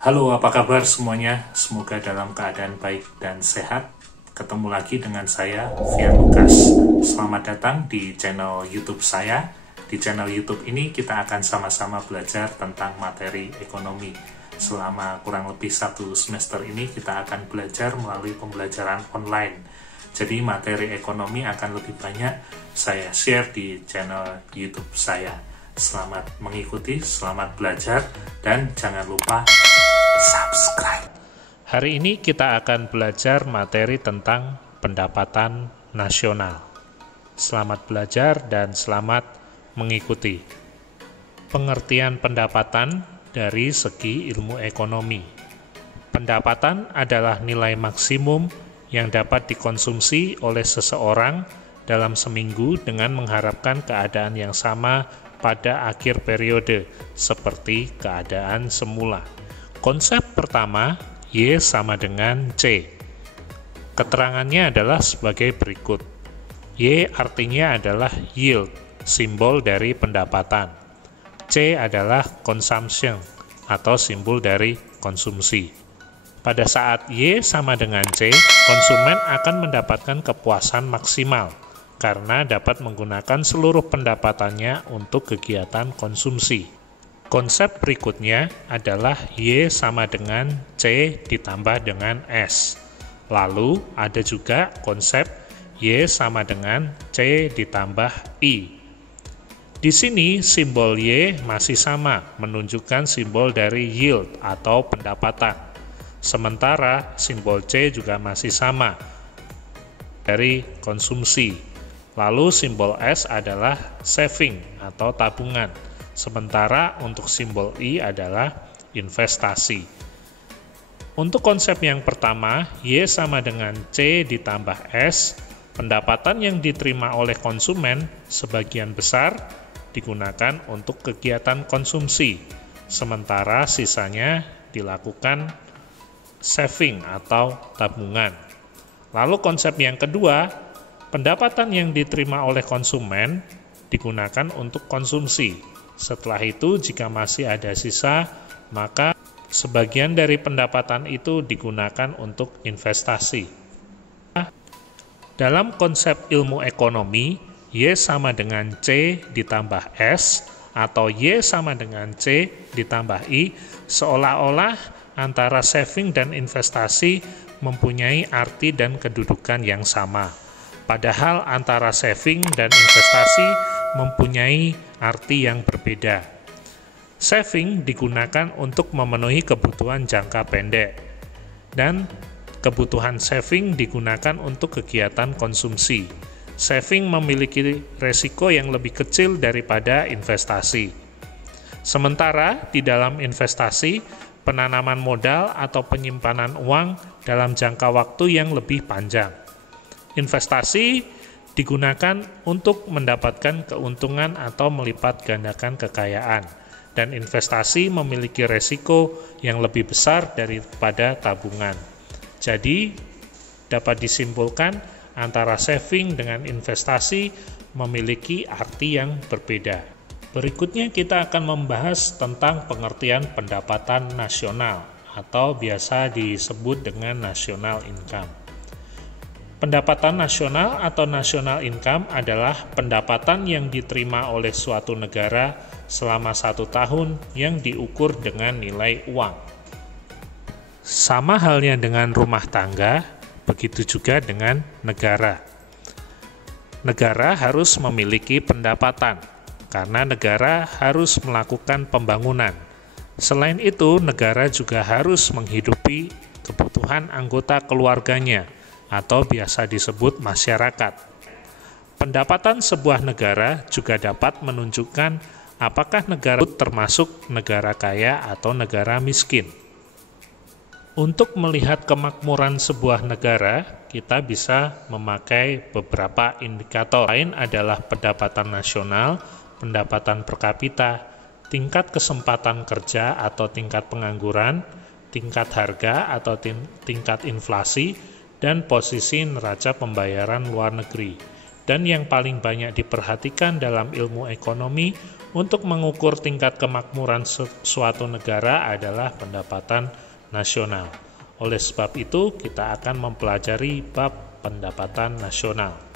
Halo, apa kabar semuanya? Semoga dalam keadaan baik dan sehat. Ketemu lagi dengan saya, Fian Lukas. Selamat datang di channel YouTube saya. Di channel YouTube ini kita akan sama-sama belajar tentang materi ekonomi. Selama kurang lebih 1 semester ini kita akan belajar melalui pembelajaran online. Jadi materi ekonomi akan lebih banyak saya share di channel YouTube saya. Selamat mengikuti, selamat belajar, dan jangan lupa subscribe. Hari ini kita akan belajar materi tentang pendapatan nasional. Selamat belajar dan selamat mengikuti. Pengertian pendapatan dari segi ilmu ekonomi. Pendapatan adalah nilai maksimum yang dapat dikonsumsi oleh seseorang dalam seminggu dengan mengharapkan keadaan yang sama pada akhir periode, seperti keadaan semula. Konsep pertama, Y sama dengan C. Keterangannya adalah sebagai berikut. Y artinya adalah yield, simbol dari pendapatan. C adalah consumption, atau simbol dari konsumsi. Pada saat Y sama dengan C, konsumen akan mendapatkan kepuasan maksimal, karena dapat menggunakan seluruh pendapatannya untuk kegiatan konsumsi. Konsep berikutnya adalah Y sama dengan C ditambah dengan S. Lalu ada juga konsep Y sama dengan C ditambah I. Di sini simbol Y masih sama, menunjukkan simbol dari yield atau pendapatan. Sementara simbol C juga masih sama, dari konsumsi. Lalu simbol S adalah saving atau tabungan. Sementara untuk simbol I adalah investasi. Untuk konsep yang pertama, Y sama dengan C ditambah S, pendapatan yang diterima oleh konsumen sebagian besar digunakan untuk kegiatan konsumsi, sementara sisanya dilakukan saving atau tabungan. Lalu konsep yang kedua, pendapatan yang diterima oleh konsumen digunakan untuk konsumsi. Setelah itu, jika masih ada sisa, maka sebagian dari pendapatan itu digunakan untuk investasi. Dalam konsep ilmu ekonomi, Y sama dengan C ditambah S atau Y sama dengan C ditambah I, seolah-olah antara saving dan investasi mempunyai arti dan kedudukan yang sama. Padahal antara saving dan investasi mempunyai arti yang berbeda. Saving digunakan untuk memenuhi kebutuhan jangka pendek, dan kebutuhan saving digunakan untuk kegiatan konsumsi. Saving memiliki resiko yang lebih kecil daripada investasi. Sementara di dalam investasi, penanaman modal atau penyimpanan uang dalam jangka waktu yang lebih panjang. Investasi digunakan untuk mendapatkan keuntungan atau melipat gandakan kekayaan, dan investasi memiliki resiko yang lebih besar daripada tabungan. Jadi, dapat disimpulkan antara saving dengan investasi memiliki arti yang berbeda. Berikutnya kita akan membahas tentang pengertian pendapatan nasional atau biasa disebut dengan national income. Pendapatan nasional atau national income adalah pendapatan yang diterima oleh suatu negara selama 1 tahun yang diukur dengan nilai uang. Sama halnya dengan rumah tangga, begitu juga dengan negara. Negara harus memiliki pendapatan, karena negara harus melakukan pembangunan. Selain itu, negara juga harus menghidupi kebutuhan anggota keluarganya, atau biasa disebut masyarakat. Pendapatan sebuah negara juga dapat menunjukkan apakah negara itu termasuk negara kaya atau negara miskin. Untuk melihat kemakmuran sebuah negara, kita bisa memakai beberapa indikator. Lain adalah pendapatan nasional, pendapatan per kapita, tingkat kesempatan kerja atau tingkat pengangguran, tingkat harga atau tingkat inflasi, dan posisi neraca pembayaran luar negeri. Dan yang paling banyak diperhatikan dalam ilmu ekonomi untuk mengukur tingkat kemakmuran suatu negara adalah pendapatan nasional. Oleh sebab itu, kita akan mempelajari bab pendapatan nasional.